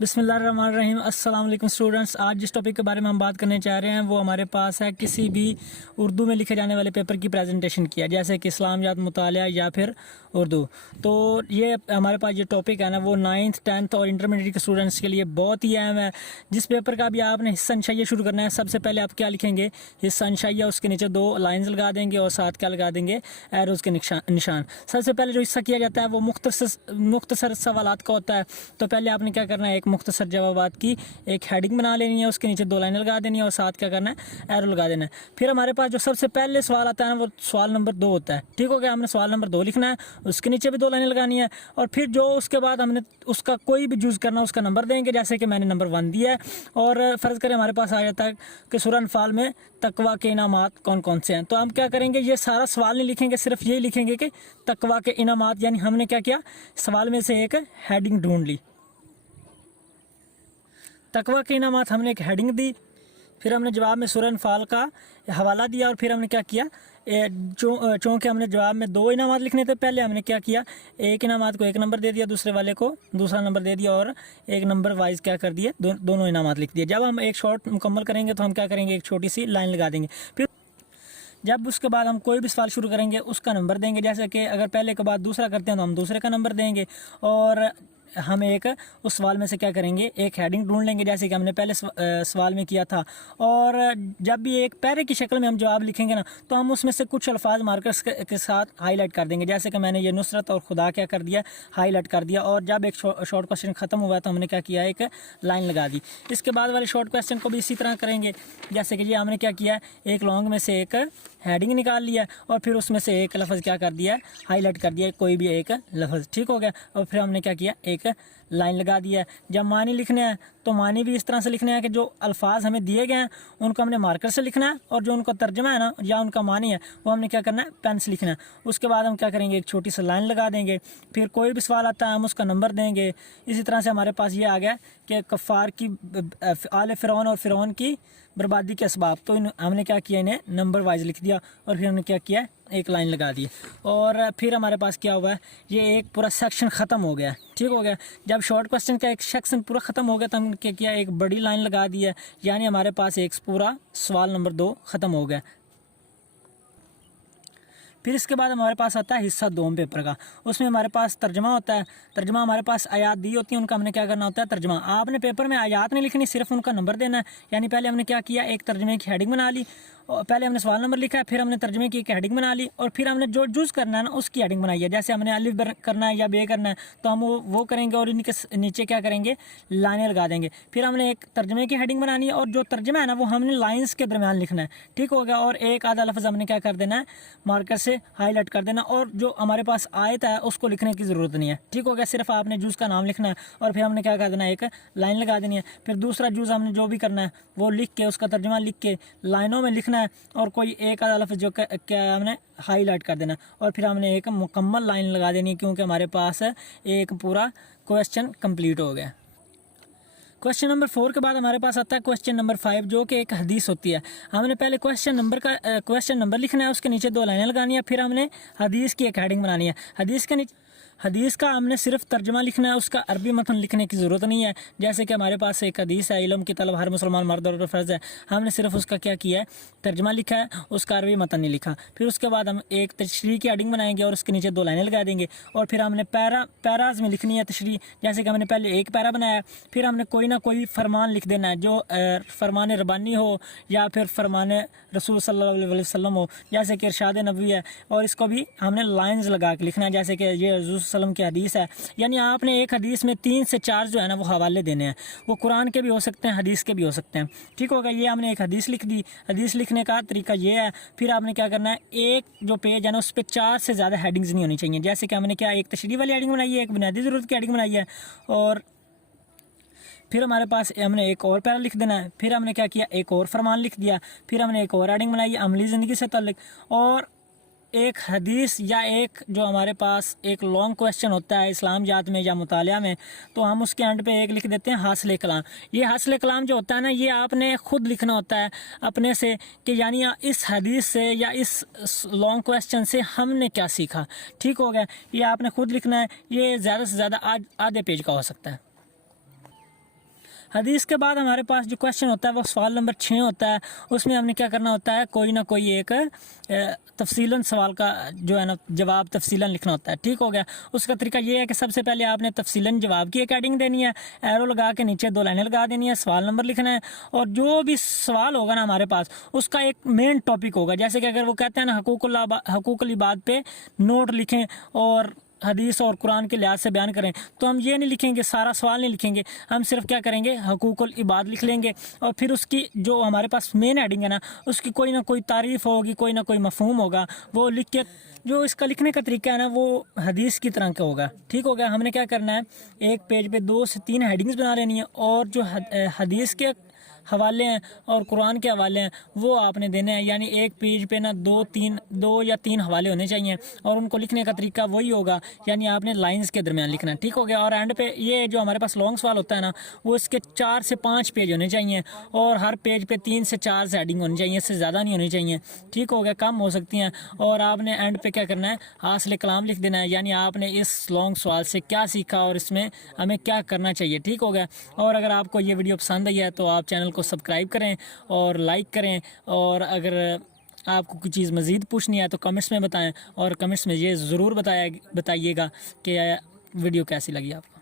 बिस्मिल्लाहिर्रहमानिर्रहीम। अस्सलाम वालेकुम स्टूडेंट्स। आज जिस टॉपिक के बारे में हम बात करने चाह रहे हैं वो हमारे पास है किसी भी उर्दू में लिखे जाने वाले पेपर की प्रेजेंटेशन किया, जैसे कि इस्लामियात मुतालिया या फिर उर्दू। तो ये हमारे पास जो टॉपिक है ना वो 9th 10th और इंटरमीडिएट के स्टूडेंट्स के लिए बहुत ही अहम है। जिस पेपर का भी आपने हिस्सा अंशाइया शुरू करना है, सबसे पहले आप क्या लिखेंगे, हिस्सा अंशाइया, उसके नीचे 2 लाइन्स लगा देंगे और साथ क्या लगा देंगे, एरोज़ के निशान। सबसे पहले जो हिस्सा किया जाता है वो मुख्तसर सवालात का होता है। तो पहले आपने क्या करना है, एक मुख्तसर जवाबात की एक हेडिंग बना लेनी है, उसके नीचे 2 लाइनें लगा देनी है और साथ क्या करना है, एरो लगा देना है। फिर हमारे पास जो सबसे पहले सवाल आता है ना वो सवाल नंबर 2 होता है। ठीक हो गया, हमने सवाल नंबर 2 लिखना है, उसके नीचे भी 2 लाइनें लगानी है और फिर जो उसके बाद हमने उसका कोई भी चूज़ करना, उसका नंबर देंगे। जैसे कि मैंने नंबर 1 दिया है और फ़र्ज़ करें हमारे पास आ जाता है कि सूरह अनफाल में तकवा के इनामात कौन कौन से हैं। तो हम क्या करेंगे, ये सारा सवाल नहीं लिखेंगे, सिर्फ ये लिखेंगे कि तकवा के इनामात, यानी हमने क्या किया, सवाल में से एक हेडिंग ढूंढ ली। तकवा के इनामात हमने एक हेडिंग दी, फिर हमने जवाब में सूरह अनफाल का हवाला दिया और फिर हमने क्या किया, चूँकि हमने जवाब में 2 इनामात लिखने थे, पहले हमने क्या किया, एक इनामात को 1 नंबर दे दिया, दूसरे वाले को दूसरा नंबर दे दिया और 1 नंबर वाइज क्या कर दिए, दोनों इनामात लिख दिए। जब हम एक शॉर्ट मुकम्मल करेंगे तो हम क्या करेंगे, एक छोटी सी लाइन लगा देंगे। फिर जब उसके बाद हम कोई भी सवाल शुरू करेंगे उसका नंबर देंगे। जैसे कि अगर पहले के बाद दूसरा करते हैं तो हम दूसरे का नंबर देंगे और हम एक उस सवाल में से क्या करेंगे, एक हेडिंग ढूंढ लेंगे, जैसे कि हमने पहले सवाल में किया था। और जब भी एक पैरे की शक्ल में हम जवाब लिखेंगे ना तो हम उसमें से कुछ अल्फाज मार्कर्स के साथ हाईलाइट कर देंगे। जैसे कि मैंने ये नुसरत और खुदा क्या कर दिया, हाईलाइट कर दिया। और जब एक शॉर्ट क्वेश्चन ख़त्म हुआ तो हमने क्या किया, एक लाइन लगा दी। इसके बाद वाले शॉर्ट क्वेश्चन को भी इसी तरह करेंगे। जैसे कि ये हमने क्या किया, एक लॉन्ग में से एक हेडिंग निकाल लिया और फिर उसमें से एक लफ्ज़ क्या कर दिया, हाईलाइट कर दिया, कोई भी एक लफ्ज़। ठीक हो गया, और फिर हमने क्या किया, एक लाइन लगा दिया। जब मानी लिखने हैं तो मानी भी इस तरह से लिखने हैं कि जो अल्फाज हमें दिए गए हैं उनको हमने मार्कर से लिखना है और जो उनका तर्जमा है ना या उनका मानी है वो हमने क्या करना है, पेन से लिखना है। उसके बाद हम क्या करेंगे, एक छोटी सी लाइन लगा देंगे। फिर कोई भी सवाल आता है हम उसका नंबर देंगे। इसी तरह से हमारे पास ये आ गया कि कफ़ार की आले फ़िरौन और फ़िरौन की बर्बादी के असबाब। तो हमने क्या किया, इन्हें नंबर वाइज लिख दिया और फिर हमने क्या किया, एक लाइन लगा दी। और फिर हमारे पास क्या हुआ है, ये एक पूरा सेक्शन ख़त्म हो गया। ठीक हो गया, जब शॉर्ट क्वेश्चन का एक सेक्शन पूरा ख़त्म हो गया तो हमने क्या किया, एक बड़ी लाइन लगा दी है, यानी हमारे पास एक पूरा सवाल नंबर 2 ख़त्म हो गया। फिर इसके बाद हमारे पास आता है हिस्सा 2 पेपर का। उसमें हमारे पास तर्जमा होता है। तर्जमा हमारे पास आयात दी होती है, उनका हमने क्या करना होता है, तर्जमा। आपने पेपर में आयात नहीं लिखनी, सिर्फ उनका नंबर देना है। यानी पहले हमने क्या किया, एक तर्जमे की हेडिंग बना ली, और पहले हमने सवाल नंबर लिखा है, फिर हमने तर्जमे की एक हेडिंग बना ली और फिर हमने जो जूज़ करना है ना उसकी हेडिंग बनाई है। जैसे हमने अलिफ करना है या बे करना है तो हम वो करेंगे और इनके नीचे क्या करेंगे, लाइनें लगा देंगे। फिर हमने एक तर्जमे की हेडिंग बनानी है और जो तर्जमा है ना वो हमने लाइन्स के दरमियान लिखना है। ठीक हो गया, और एक आधा लफ्ज़ हमने क्या कर देना है, मार्कर से हाईलाइट कर देना। और जो हमारे पास आयत है उसको लिखने की ज़रूरत नहीं है। ठीक हो गया, सिर्फ आपने जूज़ का नाम लिखना है और फिर हमने क्या कर देना है, एक लाइन लगा देनी है। फिर दूसरा जूज़ हमने जो भी करना है वो लिख के उसका तर्जमा लिख के लाइनों में लिखना है और कोई एक आधा लफ्ज़ जो क्या हमने हाईलाइट कर देना और फिर हमने एक मुकम्मल लाइन लगा देनी, क्योंकि हमारे पास एक पूरा क्वेश्चन कंप्लीट हो गया। क्वेश्चन नंबर 4 के बाद हमारे पास आता है क्वेश्चन नंबर 5, जो कि एक हदीस होती है। हमने पहले क्वेश्चन नंबर लिखना है, उसके नीचे 2 लाइनें लगानी है, फिर हमने हदीस की एक हेडिंग बनानी है। हदीस का हमने सिर्फ तर्जमा लिखना है, उसका अरबी मतन लिखने की ज़रूरत नहीं है। जैसे कि हमारे पास एक हदीस है, इल्म की तलब हर मुसलमान मर्द और फ़र्ज़ है, हमने सिर्फ उसका क्या किया है, तर्जमा लिखा है, उसका अरबी मतन नहीं लिखा। फिर उसके बाद हम एक तशरीह की हेडिंग बनाएंगे और उसके नीचे 2 लाइनें लगा देंगे और फिर हमने पैराज में लिखनी है तशरीह। जैसे कि हमने पहले एक पैरा बनाया, फिर हमने कोई ना कोई फरमान लिख देना है, जो फरमान रब्बानी हो या फिर फरमान रसूल सल्लल्लाहु अलैहि वसल्लम हो, जैसे कि इरशाद नबवी है, और इसको भी हमने लाइन्स लगा के लिखना है। जैसे कि ये रसूल सल्लम की हदीस है, यानी आपने एक हदीस में 3 से 4 जो है ना वो हवाले देने हैं। वो कुरान के भी हो सकते हैं, हदीस के भी हो सकते हैं। ठीक होगा, ये हमने एक हदीस लिख दी। हदीस लिखने का तरीका ये है, फिर आपने क्या करना है, एक जो पेज है ना उस पर 4 से ज़्यादा हेडिंग्स नहीं होनी चाहिए। जैसे कि हमने क्या, एक तशरीह वाली हेडिंग बनाई है, एक बुनियादी ज़रूरत की हेडिंग बनाई है और फिर हमारे पास हमने एक और पैरा लिख देना है। फिर हमने क्या किया, एक और फरमान लिख दिया। फिर हमने एक और हेडिंग बनाई अमली ज़िंदगी से ताल्लुक़, और एक हदीस या एक जो हमारे पास एक लॉन्ग क्वेश्चन होता है इस्लामियात में या मुतालिया में, तो हम उसके एंड पे एक लिख देते हैं हासिल कलाम। ये हासिल कलाम जो होता है ना, ये आपने ख़ुद लिखना होता है अपने से कि यानी इस हदीस से या इस लॉन्ग क्वेश्चन से हमने क्या सीखा। ठीक हो गया, ये आपने ख़ुद लिखना है। ये ज़्यादा से ज़्यादा आधे पेज का हो सकता है। حدیث کے بعد ہمارے پاس جو کویشچن ہوتا ہے وہ سوال نمبر 6 ہوتا ہے. اس میں ہم نے کیا کرنا ہوتا ہے, کوئی نہ کوئی ایک تفصیلاً سوال کا جو ہے نا جواب تفصیلاً لکھنا ہوتا ہے. ٹھیک ہو گیا. اس کا طریقہ یہ ہے کہ سب سے پہلے آپ نے تفصیلاً جواب کی ایک ہیڈنگ دینی ہے, ایرو لگا کے نیچے 2 لائنیں لگا دینی ہے, سوال نمبر لکھنا ہے, اور جو بھی سوال ہوگا نا ہمارے پاس اس کا ایک مین ٹاپک ہوگا. جیسے کہ اگر وہ کہتے ہیں نا حقوق العباد پہ نوٹ لکھیں اور حدیث اور قرآن کے لحاظ سے بیان کریں, تو ہم یہ نہیں لکھیں گے, سارا سوال نہیں لکھیں گے, ہم صرف کیا کریں گے حقوق العباد لکھ لیں گے, اور پھر اس کی جو ہمارے پاس مین ہیڈنگ ہے نا اس کی کوئی نہ کوئی تعریف ہوگی, کوئی نہ کوئی مفہوم ہوگا, وہ لکھ کے جو اس کا لکھنے کا طریقہ ہے نا وہ حدیث کی طرح کا ہوگا. ٹھیک ہو گیا. ہم نے کیا کرنا ہے, ایک پیج پہ 2 سے 3 ہیڈنگز بنا لینی ہے, اور جو حدیث کے حوالے ہیں اور قرآن کے حوالے ہیں وہ آپ نے دینے ہیں. یعنی ایک پیج پہ نا 2 یا 3 حوالے ہونے چاہیے, اور ان کو لکھنے کا طریقہ وہی ہوگا, یعنی آپ نے لائنز کے درمیان لکھنا ہے. ٹھیک ہو گیا. اور اینڈ پہ یہ جو ہمارے پاس لانگ سوال ہوتا ہے نا وہ اس کے 4 سے 5 پیج ہونے چاہیے, اور ہر پیج پہ 3 سے 4 ہیڈنگ ہونی چاہیے, اس سے زیادہ نہیں ہونی چاہیے. ٹھیک ہو گیا. کم ہو سکتی ہیں. اور آپ نے اینڈ پہ کیا کرنا ہے, حاصل کلام لکھ دینا ہے, یعنی آپ نے اس لانگ سوال سے کیا سیکھا اور اس میں ہمیں کیا کرنا چاہیے. ٹھیک ہو گیا. اور اگر آپ کو یہ ویڈیو پسند آئی ہے تو آپ چینل کو سبسکرائب کریں اور لائک کریں, اور اگر آپ کو کوئی چیز مزید پوچھنی ہے تو کمنٹس میں بتائیں, اور کمنٹس میں یہ ضرور بتائیے گا کہ ویڈیو کیسی لگی آپ کو.